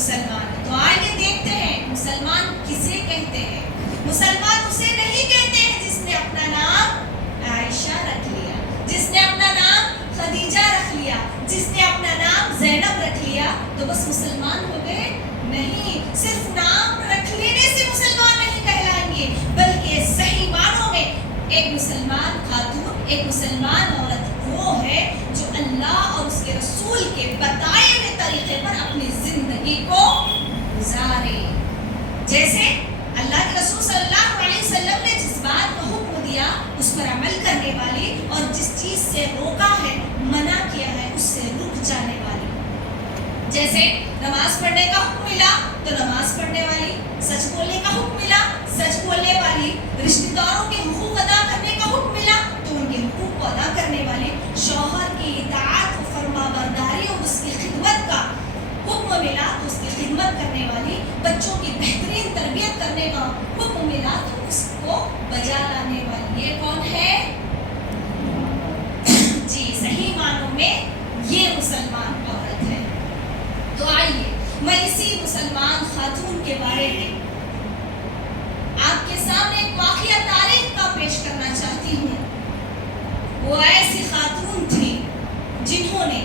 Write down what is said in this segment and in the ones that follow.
مسلمان ہے. تو آئیے دیکھتے ہیں مسلمان کسے کہتے ہیں. مسلمان اسے نہیں کہتے ہیں جس نے اپنا نام عائشہ رکھ لیا, جس نے اپنا نام خدیجہ رکھ لیا, جس نے اپنا نام زینب رکھ لیا تو بس مسلمان ہو گئے. نہیں, صرف نام رکھ لینے سے مسلمان نہیں کہلائیں گے, بلکہ صحیح معنوں میں ایک مسلمان خاتون, ایک مسلمان عورت وہ ہے جو اللہ اور اس کے رسول کے بتائے ہوئے طریقے پر اپنی زندگی کو گزارے. جیسے اللہ کے رسول صلی اللہ علیہ وسلم نے جس بات کا حکم دیا اس پر عمل کرنے والی, اور جس چیز سے روکا ہے, منع کیا ہے, اس سے رک جانے والی. جیسے نماز پڑھنے کا حکم ملا تو نماز پڑھنے والی, سچ بولنے کا حکم ملا سچ بولنے والی, رشتہ داروں کے حقوق ادا کرنے کا حکم ملا تو ان کے حقوق کو ادا کرنے والی, شوہر کی اطاعت و فرما برداری اور اس کی خدمت کا حکم ملا تو اس کی خدمت کرنے والی, بچوں کی بہترین تربیت کرنے کا حکم ملا تو اس کو بجا لانے والی. یہ کون ہے؟ جی, صحیح معنوں میں یہ مسلمان عورت ہے. تو آئیے میں اسی مسلمان خاتون کے بارے میں آپ کے سامنے ایک واقعہ تاریخ کا پیش کرنا چاہتی ہوں. وہ ایسی خاتون تھی جنہوں نے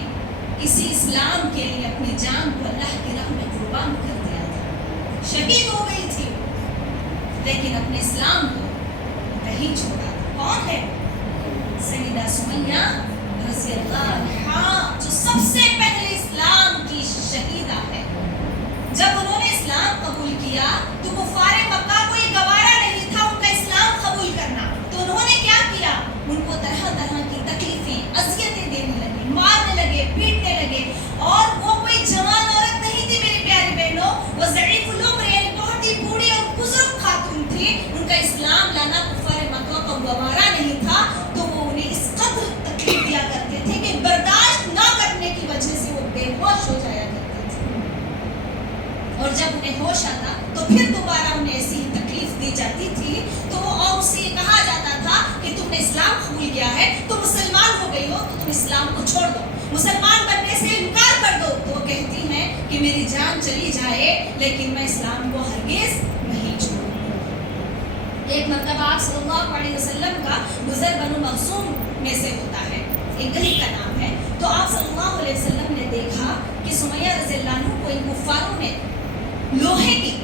اسی اسلام کے لیے اپنی جان کو اللہ کی راہ میں قربان کر دیا تھا. شہید ہو گئی تھی لیکن اپنے اسلام کو نہیں چھوڑا. کون ہے؟ سیدہ سمیہ رضی اللہ عنہا, جو سب سے پہلے اسلام کی شہیدہ ہے. جب انہوں نے اسلام قبول کیا تو کفار مکہ کو یہ گوارا نہیں تھا ان کا اسلام قبول کرنا. تو انہوں نے کیا کیا؟ ان کو طرح طرح کی تکلیفیں, اذیتیں دینے لگے, مارنے لگے, پیٹنے لگے. اور وہ کوئی جوان عورت نہیں تھی میری پیاری بہنوں, وہ ضعیف العمر یعنی بہت ہی بوڑھی اور بزرگ خاتون تھی. ان کا اسلام لانا کفار مکہ کو گوارا نہیں تھا تو وہ انہیں اس قدر تکلیف دیا کرتے تھے کہ برداشت نہ کرنے کی وجہ سے وہ بے ہوش ہو جایا کرتے تھے. اور جب انہیں ہوش آتا تو پھر دوبارہ انہیں ایسی ہی تکلیف دی جاتی تھی. تو اور اسے یہ کہا جاتا تھا کہ تم نے اسلام قبول کیا ہے, تم مسلمان ہو گئی ہو تو تم اسلام کو چھوڑ دو, مسلمان بننے سے انکار کر دو. تو وہ کہتی ہیں کہ میری جان چلی جائے لیکن میں اسلام کو ہرگز نہیں چھوڑوں. ایک مرتبہ آپ صلی اللہ علیہ وسلم کا گزر بنو مخزوم میں سے ہوتا ہے, ایک گلی کا نام ہے. تو آپ صلی اللہ علیہ وسلم نے دیکھا کہ سمیہ رضی اللہ عنہ کو ان کفاروں نے لوہے کی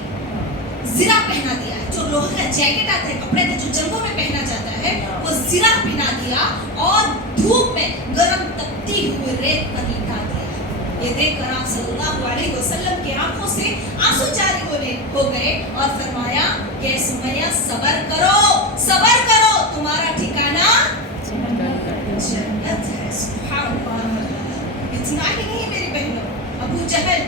زرہ پہنا دیا ہے. جو لوہے کا جیکٹ آتا ہے, کپڑے جو جنگوں میں پہنا جاتا ہے, وہ زرہ پہنا دیا اور دھوپ میں گرم تپتی ہوئی ریت پر لٹا دیا. یہ دیکھ کر آپ صلی اللہ علیہ وسلم کی آنکھوں سے آنسو جاری ہو گئے اور فرمایا کہ سمیہ صبر کرو, تمہارا ٹھکانہ جنت ہے. سبحان اللہ. اتنا ہی نہیں میری بہنوں, ابو جہل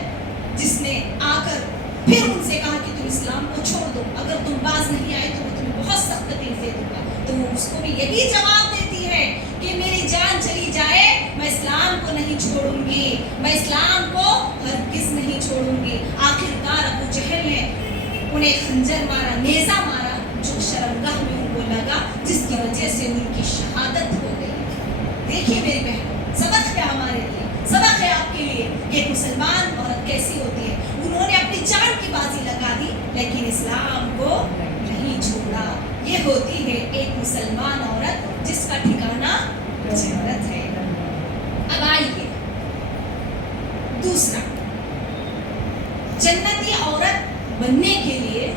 جس نے آ کر پھر ان سے کہا کہ تم اسلام کو چھوڑ دو, اگر تم باز نہیں آئے تو میں تمہیں بہت سخت تکلیفیں دوں گا. تو وہ اس کو بھی یہی جواب دیتی ہے کہ میری جان چلی جائے میں اسلام کو نہیں چھوڑوں گی, میں اسلام کو ہرگز نہیں چھوڑوں گی. آخرکار ابو جہل نے انہیں خنجر مارا, نیزہ مارا, جو شرمگاہ میں ان کو لگا, جس کی وجہ سے ان کی شہادت ہو گئی. دیکھیے میری بہنوں, سبق ہے ہمارے لیے, سبق ہے آپ کے لیے کہ ایک مسلمان عورت کیسی ہوتی ہے. انہوں نے اپنی جان کی بازی لگا دی لیکن اسلام کو نہیں چھوڑا. یہ ہوتی ہے ایک مسلمان عورت جس کا ٹھکانہ جنت ہے. اب آئیے دوسرا, جنتی عورت بننے کے لیے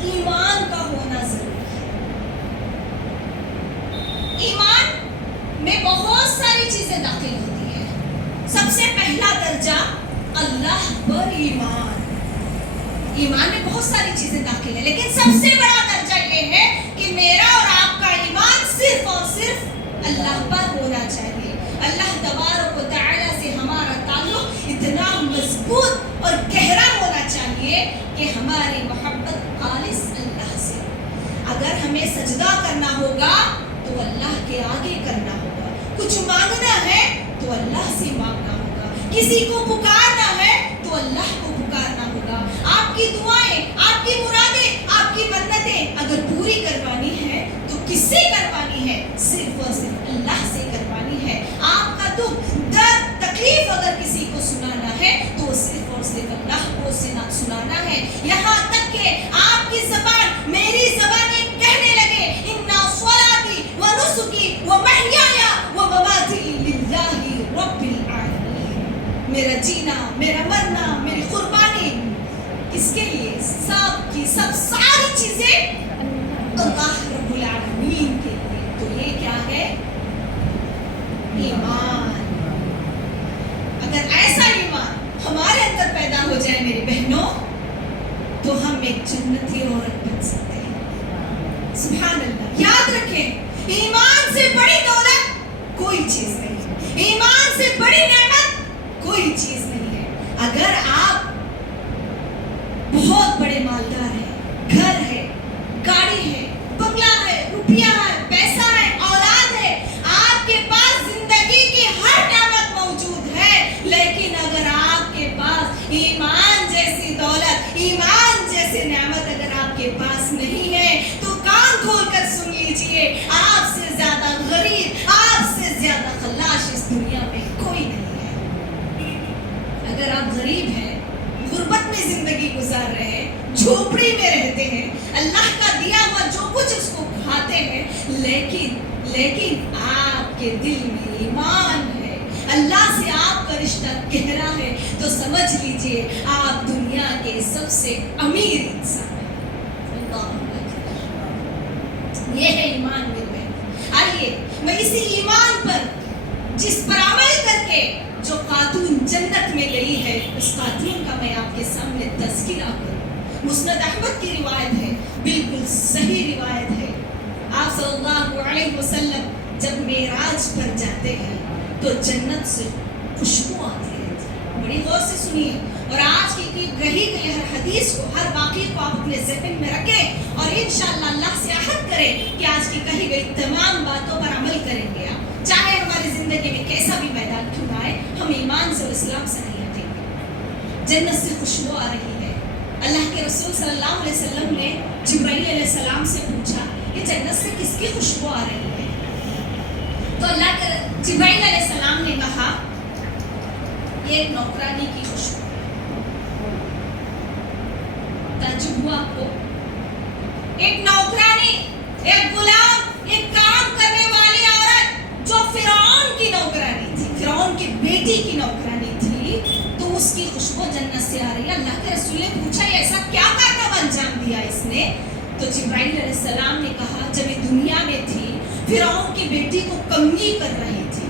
ایمان کا ہونا ضروری ہے. ایمان میں بہت ساری چیزیں داخل ہوتی ہیں. سب سے پہلا درجہ اللہ پر ایمان. ایمان میں بہت ساری چیزیں داخل ہیں لیکن سب سے بڑا درجہ یہ ہے کہ میرا اور آپ کا ایمان صرف اور صرف اللہ پر ہونا چاہیے. اللہ تبارک و تعالی سے ہمارا تعلق اتنا مضبوط اور گہرا ہونا چاہیے کہ ہماری محبت خالص اللہ سے. اگر ہمیں سجدہ کرنا ہوگا تو اللہ کے آگے کرنا ہوگا, کچھ مانگنا ہے تو اللہ سے مانگنا ہوگا, کسی کو پکارنا ہے تو اللہ کو پکارنا ہوگا. آپ کی دعائیں, آپ کی مرادیں, آپ کی منتیں اگر پوری کروانی ہے تو کس سے کروانی ہے؟ صرف اور صرف اللہ سے کروانی ہے. آپ کا دکھ, درد, تکلیف اگر کسی کو سنانا ہے تو صرف اور صرف میرا مرنا، میری قربانی کس کے لیے؟ سب کی سب ساری چیزیں اللہ رب العالمین کے لیے. تو یہ کیا ہے؟ ایمان. اگر ایسا ایمان ہمارے اندر پیدا ہو جائے میری بہنوں تو ہم ایک جنتی عورت بن سکتے ہیں. سبحان اللہ. یاد رکھیں ایمان سے بڑی دولت کوئی چیز نہیں، ایمان سے بڑی نعمت کوئی چیز نہیں ہے. اگر آپ بہت بڑے مالدار ہیں، گھر ہے، گاڑی ہے، بنگلہ ہے، روپیہ ہے، پیسہ ہے، اولاد ہے، آپ کے پاس زندگی کی ہر نعمت موجود ہے، لیکن اگر آپ کے پاس ایمان جیسی دولت، ایمان جیسی نعمت اگر آپ کے پاس نہیں ہے تو کان کھول کر سن لیجئے، آپ سے زیادہ غریب، آپ سے زیادہ خلاش اس دنیا میں کوئی نہیں ہے. اگر آپ غریب ہیں، غربت میں زندگی گزار رہے ہیں، جھوپڑی میں رہتے ہیں، اللہ کا دیا ہوا جو کچھ اس کو کھاتے ہیں، لیکن آپ کے دل میں ایمان ہے، اللہ سے آپ کا رشتہ گہرا ہے، تو سمجھ لیجئے آپ دنیا کے سب سے امیر انسان ہیں. یہ ہے ایمان میرے بہن. آئیے میں اسی ایمان پر، جس پر عمل کر کے جو خاتون جنت میں گئی ہے، اس خاتون کا میں آپ کے سامنے تذکرہ کروں. مسند احمد کی روایت ہے، بالکل صحیح روایت ہے. آپ صلی اللہ علیہ وسلم جب معراج پر جاتے ہیں تو جنت سے خوشبو آتی ہے. بڑی غور سے سنیے، اور آج کی کہی گئی ہر حدیث کو، ہر واقعے کو آپ اپنے ذہن میں رکھیں، اور انشاءاللہ اللہ سے عہد کریں کہ آج کی کہی گئی تمام باتوں پر عمل کریں گے. آپ چاہے ہماری زندگی میں کیسا بھی میدان کیوں نہ آئے، ہم ایمان سے اور اسلام سے نہیں ہٹیں گے. جنت سے خوشبو آ رہی ہے. اللہ کے رسول صلی اللہ علیہ وسلم نے جبرائیل علیہ السلام سے پوچھا کہ جنت سے کس کی خوشبو آ رہی ہے؟ تو اللہ کے جبرائیل علیہ السلام نے کہا یہ ایک نوکرانی کی خوشبو. تعجب ہوا آپ کو؟ ایک نوکرانی، ایک غلام، ایک کام کرنے والی عورت جو فرعون کی نوکرانی تھی، فرعون کی بیٹی کی نوکرانی تھی، تو اس کی خوشبو جنت سے آ رہی ہے. اللہ کے رسول نے پوچھا یہ ایسا کیا کارنامہ انجام دیا اس نے؟ تو جبرائیل علیہ السلام نے کہا جب یہ دنیا میں تھی فرعون کی بیٹی کو کنگھی کر رہی تھی.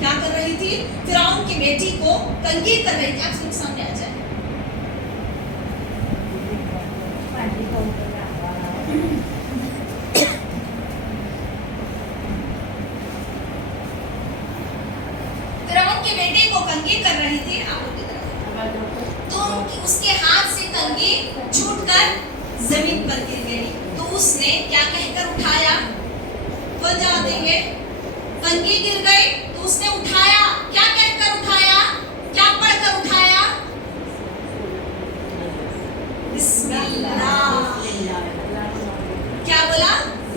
کیا کر رہی تھی؟ فرعون کی بیٹی کو کنگھی کر رہی تھی. آپ سب سامنے آ جائے. فرعون کی بیٹی کو کنگھی کر رہی تھی. تو اس کے ہاتھ سے کنگھی چھوٹ کر زمین پر گر گئی. تو اس نے کیا کہہ کر اٹھایا؟ کون جواب دیں گے؟ کنگھی گر گئی تو اس نے اٹھایا. کیا کہہ کر اٹھایا؟ کیا پڑھ کر اٹھایا؟ بسم اللہ. کیا بولا؟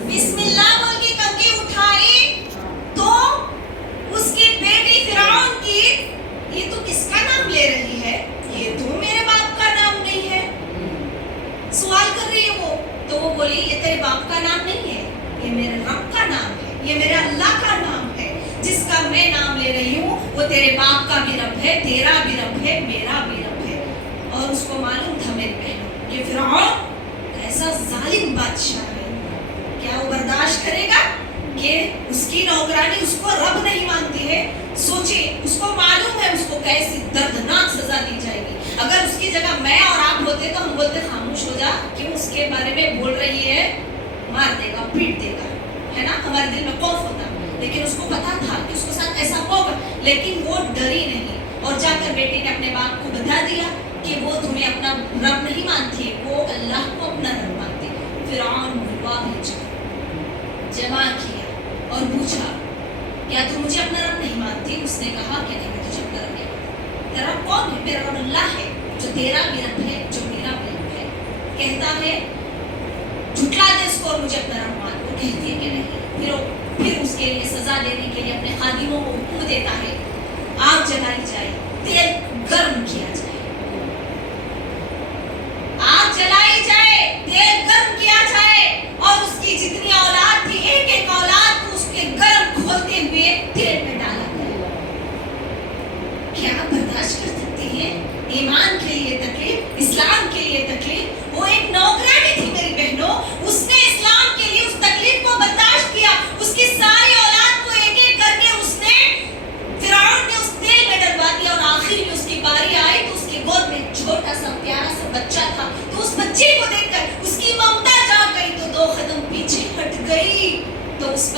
بسم اللہ بول کے کنگھی اٹھائی. تو اس کی بیٹی فرعون کی یہ تو کس کا نام لے رہی ہے؟ یہ تو میرے باپ کا نام نہیں ہے. سوال کر رہی ہے وہ. تو وہ بولی یہ تیرے باپ کا نام نہیں ہے، یہ میرے رب کا نام ہے، یہ میرے اللہ کا نام ہے. جس کا میں نام لے رہی ہوں وہ تیرے باپ کا بھی رب ہے، تیرا بھی رب ہے، میرا بھی رب ہے. اور اس کو معلوم تھا میرے بہنوں یہ فرعون ایسا ظالم بادشاہ ہے، کیا وہ برداشت کرے گا کہ اس کی نوکرانی اس کو رب نہیں مانتی ہے؟ سوچیں، اس کو معلوم ہے اس کو کیسی دردناک سزا دی جائے گی. اگر اس کی جگہ میں اور آپ ہوتے تو ہم بولتے خاموش ہو جا، کیوں اس کے بارے میں بول رہی ہے، مار دے گا، پیٹ دے گا، ہے نا. ہمارے دل میں خوف ہوتا. لیکن اس کو پتا تھا کہ اس کے ساتھ ایسا ہوگا، لیکن وہ ڈری نہیں اور جا کر بیٹی نے اپنے باپ کو بتا دیا کہ وہ تمہیں اپنا رب نہیں مانتی، وہ اللہ کو اپنا رب مانتی. فرعون بلوا بھیجا، جمع کیا اور پوچھا کیا تم مجھے اپنا رب نہیں مانتی؟ اس نے کہا کہ نہیں میں تجھے اپنا رب نہیں مانتی. تیرا رب کون ہے؟ میرا رب اللہ ہے جو تیرا بھی رب ہے، جو میرا بھی رب ہے. کہتا ہے جھٹلا دے اس کو اور مجھے اپنا رب مان. وہ کہتی ہے کہ نہیں. پھر اس کے لیے سزا دینے کے لیے اپنے خادموں کو حکم دیتا ہے آگ جلائی جائے، تیل گرم کیا جائے. آگ جلائی جائے، تیل گرم کیا جائے، اور اس کی جتنی اولاد تھی ایک ایک اولاد کو اس کے گرم کھولتے ہوئے تیل میں ڈالا گیا. کیا برداشت کر سکتے ہیں؟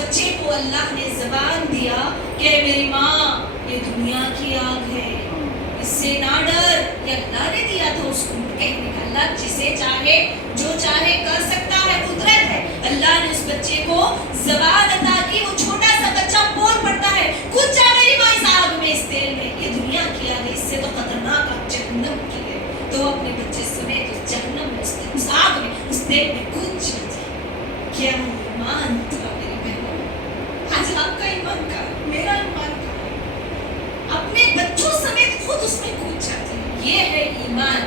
بچے کو اللہ نے زبان دیا کہ میری ماں یہ دنیا کی آگ ہے، اس سے نہ ڈر، یہ اللہ نے دیا تھا اس کو کہنے کا۔ اللہ جسے چاہے جو چاہے کر سکتا ہے، قدرت ہے۔ اللہ نے اس بچے کو زبان عطا کی، وہ چھوٹا سا بچہ بول پڑتا ہے کچھ جا میری ماں اس آگ میں، اس تیل میں، یہ دنیا کی آگ ہے، اس سے تو خطرناک آگ جہنم کی ہے۔ تو اپنے بچے سمیت اس جہنم میں، اس آگ میں، اس تیل میں کچھ کیا ایمان تھا میری بہنوں۔ آج آپ کا ایمان کا، میرا ایمان کا، اپنے بچوں سمیت خود اس میں کود جاتے ہیں۔ یہ ہے ایمان۔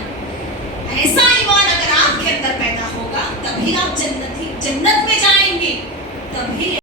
ایسا ایمان اگر آپ کے اندر پیدا ہوگا تبھی آپ جنت میں جائیں گے، تبھی